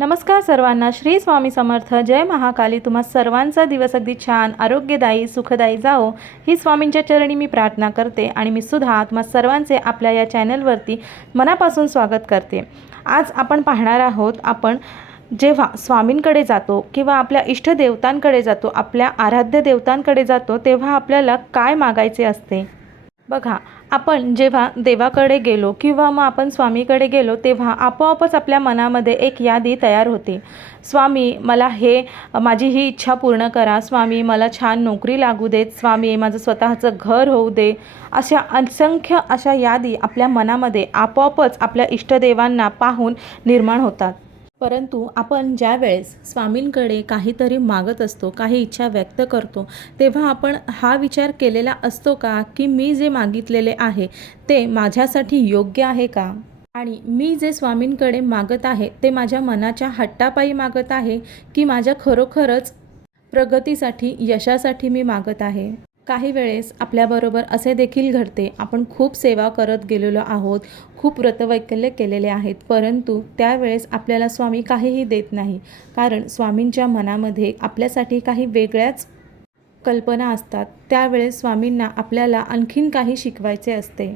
नमस्कार सर्वांना. श्री स्वामी समर्थ. जय महाकाली. तुम्हा सर्वांचा दिवस अगदी छान आरोग्यदायी सुखदायी जाओ ही स्वामींच्या चरणी मी प्रार्थना करते आणि मी सुद्धा तुम्हा सर्वांचे आपल्या या चॅनलवरती मनापासून स्वागत करते. आज आपण पाहणार आहोत आपण जेव्हा स्वामींकडे जातो किंवा आपल्या इष्टदेवतांकडे जातो आपल्या आराध्य देवतांकडे जातो तेव्हा आपल्याला काय मागायचे असते? बघा आपण जेव्हा देवाकडे गेलो किंवा मग आपण स्वामीकडे गेलो तेव्हा आपोआपच आपल्या मनामध्ये एक यादी तयार होते. स्वामी मला हे माझी ही इच्छा पूर्ण करा. स्वामी मला छान नोकरी लागू देत. स्वामी माझं स्वतःचं घर होऊ दे. अशा असंख्य अशा यादी आपल्या मनामध्ये आपोआपच आपल्या इष्टदेवांना पाहून निर्माण होतात. परंतु आपण ज्या वेळेस स्वामींकडे काहीतरी मागत असतो काही इच्छा व्यक्त करतो तेव्हा आपण हा विचार केलेला असतो का की मी जे मागितलेले आहे ते माझ्यासाठी योग्य आहे का? आणि मी जे स्वामींकडे मागत आहे ते माझ्या मनाच्या हट्टापायी मागत आहे की माझ्या खरोखरच प्रगतीसाठी यशासाठी मी मागत आहे? काही वेळेस आपल्याबरोबर असे देखील घडते. आपण खूप सेवा करत गेलेलो आहोत. खूप व्रतवैकल्य केलेले आहेत. परंतु त्यावेळेस आपल्याला स्वामी काहीही देत नाही. कारण स्वामींच्या मनामध्ये आपल्यासाठी काही वेगळ्याच कल्पना असतात. त्यावेळेस स्वामींना आपल्याला आणखीन काही शिकवायचे असते.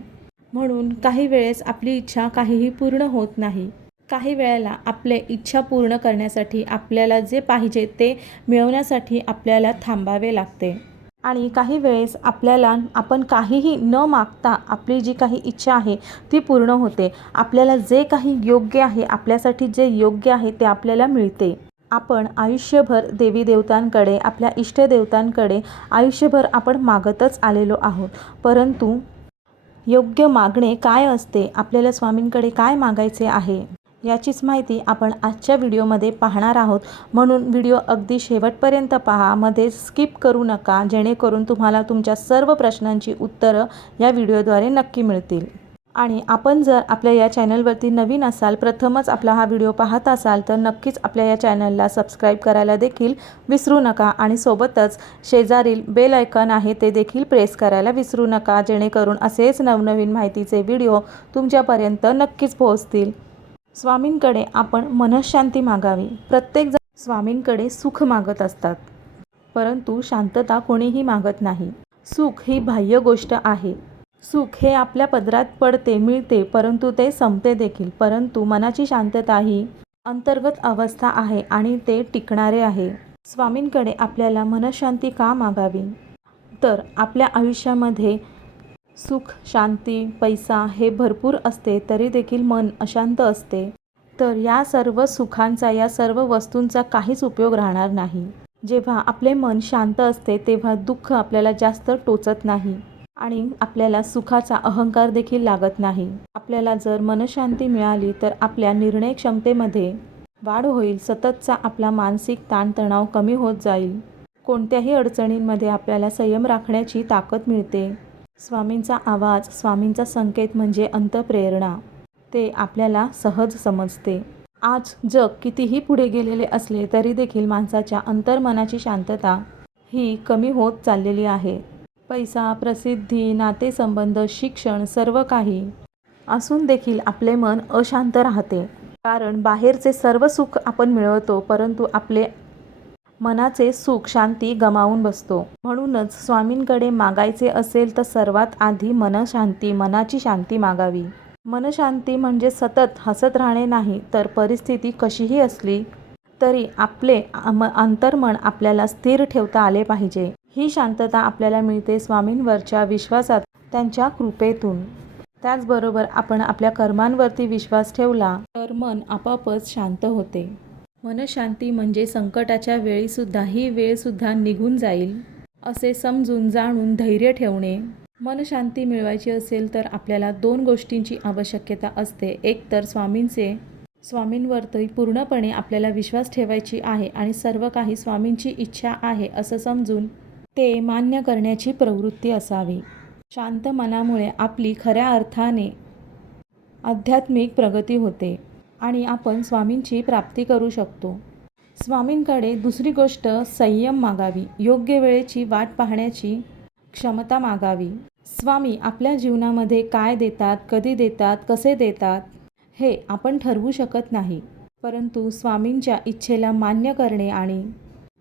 म्हणून काही वेळेस आपली इच्छा काहीही पूर्ण होत नाही. काही वेळेला आपले इच्छा पूर्ण करण्यासाठी आपल्याला जे पाहिजे ते मिळवण्यासाठी आपल्याला थांबावे लागते. आणि काही वेळेस आपल्याला आपण काहीही न मागता आपली जी काही इच्छा आहे ती पूर्ण होते. आपल्याला जे काही योग्य आहे आपल्यासाठी जे योग्य आहे ते आपल्याला मिळते. आपण आयुष्यभर देवी देवतांकडे आपल्या इष्टदेवतांकडे आयुष्यभर आपण मागतच आलेलो आहोत. परंतु योग्य मागणे काय असते? आपल्याला स्वामींकडे काय मागायचे आहे? याचीच माहिती आपण आजच्या व्हिडिओमध्ये पाहणार आहोत. म्हणून व्हिडिओ अगदी शेवटपर्यंत पहा. मध्ये स्किप करू नका जेणेकरून तुम्हाला तुमच्या सर्व प्रश्नांची उत्तरं या व्हिडिओद्वारे नक्की मिळतील. आणि आपण जर आपल्या या चॅनलवरती नवीन असाल प्रथमच आपला हा व्हिडिओ पाहत असाल तर नक्कीच आपल्या या चॅनलला सबस्क्राईब करायला देखील विसरू नका. आणि सोबतच शेजारील बेल आयकन आहे ते देखील प्रेस करायला विसरू नका जेणेकरून असेच नवनवीन माहितीचे व्हिडिओ तुमच्यापर्यंत नक्कीच पोहोचतील. स्वामींकडे आपण मनशांती मागावी. प्रत्येकजण स्वामींकडे सुख मागत असतात. परंतु शांतता कोणीही मागत नाही. सुख ही बाह्य गोष्ट आहे. सुख हे आपल्या पदरात पडते मिळते परंतु ते संपते देखील. परंतु मनाची शांतता ही अंतर्गत अवस्था आहे आणि ते टिकणारे आहे. स्वामींकडे आपल्याला मनशांती का मागावी? तर आपल्या आयुष्यामध्ये सुख शांती पैसा हे भरपूर असते तरी देखील मन अशांत असते. तर या सर्व सुखांचा या सर्व वस्तूंचा काहीच उपयोग राहणार नाही. जेव्हा आपले मन शांत असते तेव्हा दुःख आपल्याला जास्त टोचत नाही आणि आपल्याला सुखाचा अहंकार देखील लागत नाही. आपल्याला जर मनशांती मिळाली तर आपल्या निर्णय क्षमतेमध्ये वाढ होईल. सततचा आपला मानसिक ताणतणाव कमी होत जाईल. कोणत्याही अडचणींमध्ये आपल्याला संयम राखण्याची ताकद मिळते. स्वामींचा आवाज स्वामींचा संकेत म्हणजे अंतप्रेरणा. ते आपल्याला सहज समजते. आज जग कितीही पुढे गेलेले असले तरी देखील माणसाच्या अंतर्मनाची शांतता ही कमी होत चाललेली आहे. पैसा प्रसिद्धी नातेसंबंध शिक्षण सर्व काही असून देखील आपले मन अशांत राहते. कारण बाहेरचे सर्व सुख आपण मिळवतो परंतु आपले मनाचे सुख शांती गमावून बसतो. म्हणूनच स्वामींकडे मागायचे असेल तर सर्वात आधी मनशांती मनाची शांती मागावी. मनशांती म्हणजे सतत हसत राहणे नाही तर परिस्थिती कशीही असली तरी आपले अंतर्मन आपल्याला स्थिर ठेवता आले पाहिजे. ही शांतता आपल्याला मिळते स्वामींवरच्या विश्वासात त्यांच्या कृपेतून. त्याचबरोबर आपण आपल्या कर्मांवरती विश्वास ठेवला तर मन आपापच शांत होते. मनशांती म्हणजे संकटाच्या वेळीसुद्धा ही वेळसुद्धा निघून जाईल असे समजून जाणून धैर्य ठेवणे. मनशांती मिळवायची असेल तर आपल्याला दोन गोष्टींची आवश्यकता असते. एक तर स्वामींचे स्वामींवरती पूर्णपणे आपल्याला विश्वास ठेवायची आहे आणि सर्व काही स्वामींची इच्छा आहे असं समजून ते मान्य करण्याची प्रवृत्ती असावी. शांत मनामुळे आपली खऱ्या अर्थाने आध्यात्मिक प्रगती होते. आणि आपण स्वामींची प्राप्ती करू शकतो. स्वामींकडे दुसरी गोष्ट संयम मागावी योग्य वेळेची वाट पाहण्याची क्षमता मागावी. स्वामी आपल्या जीवनामध्ये काय देतात कधी देतात कसे देतात हे आपण ठरवू शकत नाही. परंतु स्वामींच्या इच्छेला मान्य करणे आणि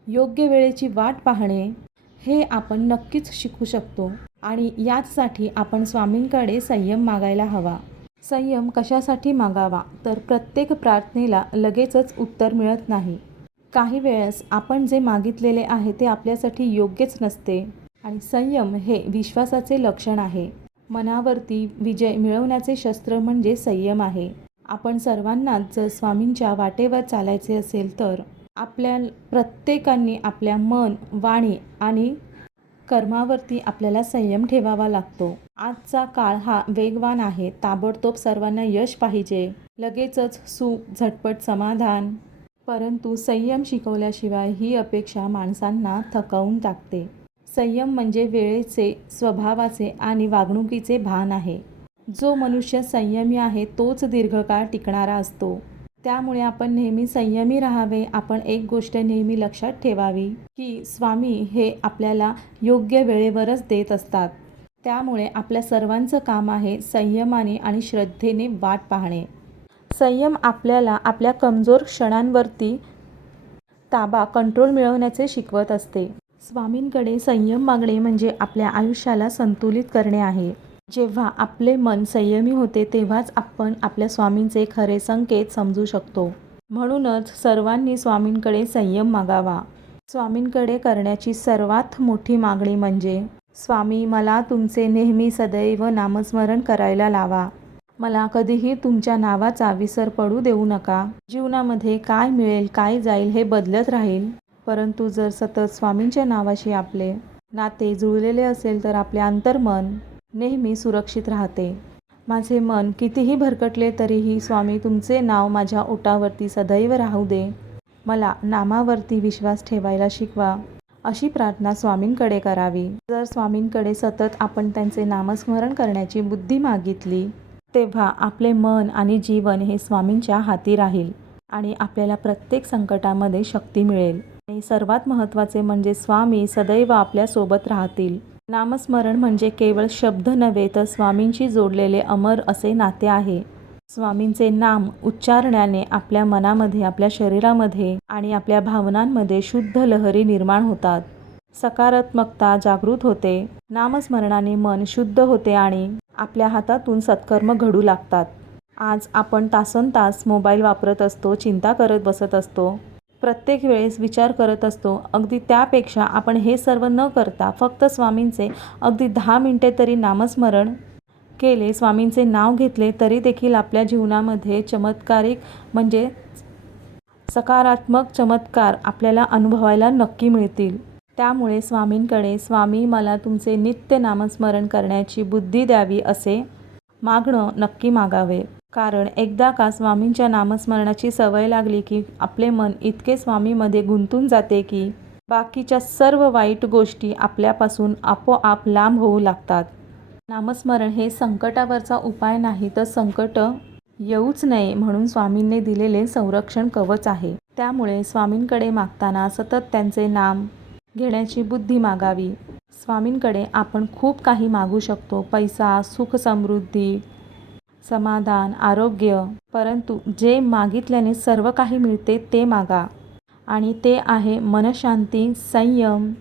योग्य वेळेची वाट पाहणे हे आपण नक्कीच शिकू शकतो. आणि याचसाठी आपण स्वामींकडे संयम मागायला हवा. संयम कशासाठी मागावा तर प्रत्येक प्रार्थनेला लगेचच उत्तर मिळत नाही. काही वेळेस आपण जे मागितलेले आहे ते आपल्यासाठी योग्यच नसते आणि संयम हे विश्वासाचे लक्षण आहे. मनावरती विजय मिळवण्याचे शस्त्र म्हणजे संयम आहे. आपण सर्वांनाच जर स्वामींच्या वाटेवर चालायचे असेल तर आपल्या प्रत्येकाने आपल्या मन वाणी आणि कर्मावरती आपल्याला संयम ठेवावा लागतो. आजचा काळ हा वेगवान आहे. ताबडतोब सर्वांना यश पाहिजे. लगेचच सुख झटपट समाधान. परंतु संयम शिकवल्याशिवाय ही अपेक्षा माणसांना थकवून टाकते. संयम म्हणजे वेळेचे स्वभावाचे आणि वागणुकीचे भान आहे. जो मनुष्य संयमी आहे तोच दीर्घकाळ टिकणारा असतो. त्यामुळे आपण नेहमी संयमी राहावे आपण एक गोष्ट नेहमी लक्षात ठेवावी की स्वामी हे आपल्याला योग्य वेळेवरच देत असतात. त्यामुळे आपल्या सर्वांचं काम आहे संयमाने आणि श्रद्धेने वाट पाहणे. संयम आपल्याला आपल्या कमजोर क्षणांवरती ताबा कंट्रोल मिळवण्याचे शिकवत असते. स्वामींकडे संयम मागणे म्हणजे आपल्या आयुष्याला संतुलित करणे आहे. जेव्हा आपले मन संयमी होते तेव्हाच आपण आपल्या स्वामींचे खरे संकेत समजू शकतो. म्हणूनच सर्वांनी स्वामींकडे संयम मागावा. स्वामींकडे करण्याची सर्वात मोठी मागणी म्हणजे स्वामी मला तुमचे नेहमी सदैव नामस्मरण करायला लावा. मला कधीही तुमच्या नावाचा विसर पडू देऊ नका. जीवनामध्ये काय मिळेल काय जाईल हे बदलत राहील. परंतु जर सतत स्वामींच्या नावाशी आपले नाते जुळलेले असेल तर आपले अंतर्मन नेहमी सुरक्षित राहते. माझे मन कितीही भरकटले तरीही स्वामी तुमचे नाव माझ्या ओटावरती सदैव राहू दे. मला नामावरती विश्वास ठेवायला शिकवा. अशी प्रार्थना स्वामींकडे करावी. जर स्वामींकडे सतत आपण त्यांचे नामस्मरण करण्याची बुद्धी मागितली तेव्हा आपले मन आणि जीवन हे स्वामींच्या हाती राहील आणि आपल्याला प्रत्येक संकटामध्ये शक्ती मिळेल. आणि सर्वात महत्त्वाचे म्हणजे स्वामी सदैव आपल्यासोबत राहतील. नामस्मरण म्हणजे केवळ शब्द नव्हे तर स्वामींशी जोडलेले अमर असे नाते आहे. स्वामींचे नाम उच्चारण्याने आपल्या मनामध्ये आपल्या शरीरामध्ये आणि आपल्या भावनांमध्ये शुद्ध लहरी निर्माण होतात. सकारात्मकता जागृत होते. नामस्मरणाने मन शुद्ध होते आणि आपल्या हातातून सत्कर्म घडू लागतात. आज आपण तासन तास मोबाईल वापरत असतो चिंता करत बसत असतो. प्रत्येक वेळेस विचार करत असतो. अगदी त्यापेक्षा आपण हे सर्व न करता फक्त स्वामींचे अगदी दहा मिनटे तरी नामस्मरण केले स्वामींचे नाव घेतले तरी देखील आपल्या जीवनामध्ये चमत्कारिक म्हणजे सकारात्मक चमत्कार आपल्याला अनुभवायला नक्की मिळतील. त्यामुळे स्वामींकडे स्वामी मला तुमचे नित्य नामस्मरण करण्याची बुद्धी द्यावी असे मागणं नक्की मागावे. कारण एकदा का स्वामींच्या नामस्मरणाची सवय लागली की आपले मन इतके स्वामीमध्ये गुंतून जाते की बाकीच्या सर्व वाईट गोष्टी आपल्यापासून आपोआप लांब होऊ लागतात. नामस्मरण हे संकटावरचा उपाय नाही तर संकट येऊच नये म्हणून स्वामींनी दिलेले संरक्षण कवच आहे. त्यामुळे स्वामींकडे मागताना सतत त्यांचे नाम घेण्याची बुद्धी मागावी. स्वामींकडे आपण खूप काही मागू शकतो. पैसा सुख समृद्धी समाधान आरोग्य परंतु जे मागितल्याने सर्व काही मिळते ते मागा. आणि ते आहे मनशांती संयम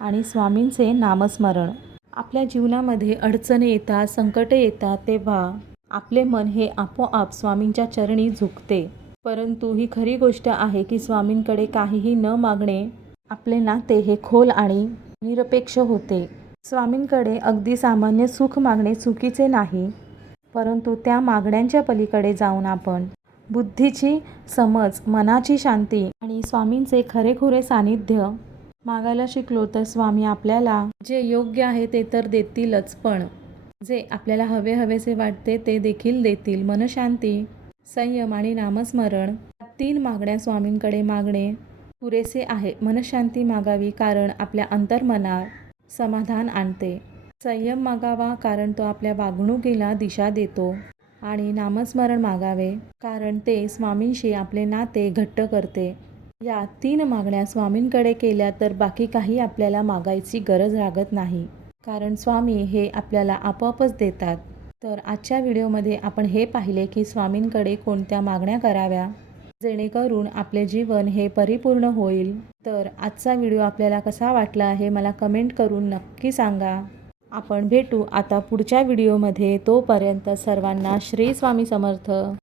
आणि स्वामींचे नामस्मरण. आपल्या जीवनामध्ये अडचणी येतात संकटे येतात तेव्हा आपले मन हे आपोआप स्वामींच्या चरणी झुकते. परंतु ही खरी गोष्ट आहे की स्वामींकडे काहीही न मागणे आपले नाते हे खोल आणि निरपेक्ष होते. स्वामींकडे अगदी सामान्य सुख मागणे चुकीचे नाही परंतु त्या मागण्यांच्या पलीकडे जाऊन आपण बुद्धीची समज मनाची शांती आणि स्वामींचे खरेखुरे सानिध्य मागायला शिकलो तर स्वामी आपल्याला जे योग्य आहे ते तर देतीलच पण जे आपल्याला हवे हवेसे वाटते ते देखील देतील. मनशांती संयम आणि नामस्मरण या तीन मागण्या स्वामींकडे मागणे पुरेसे आहे. मनशांती मागावी कारण आपल्या अंतर्मनात समाधान आणते. संयम मागावा कारण तो आपल्या वागणुकीला दिशा देतो आणि नामस्मरण मागावे कारण ते स्वामींशी आपले नाते घट्ट करते. या तीन मागण्या स्वामींकडे केल्या तर बाकी काही आपल्याला मागायची गरज लागत नाही. कारण स्वामी हे आपल्याला आपोआपच देतात. तर आजच्या व्हिडिओमध्ये आपण हे पाहिले की स्वामींकडे कोणत्या मागण्या कराव्या? जेणेकरून आपले जीवन हे परिपूर्ण होईल. तर आजचा व्हिडिओ आपल्याला कसा वाटला हे मला कमेंट करून नक्की सांगा. आपण भेटू आता पुढच्या व्हिडिओमध्ये. तोपर्यंत सर्वांना श्री स्वामी समर्थ.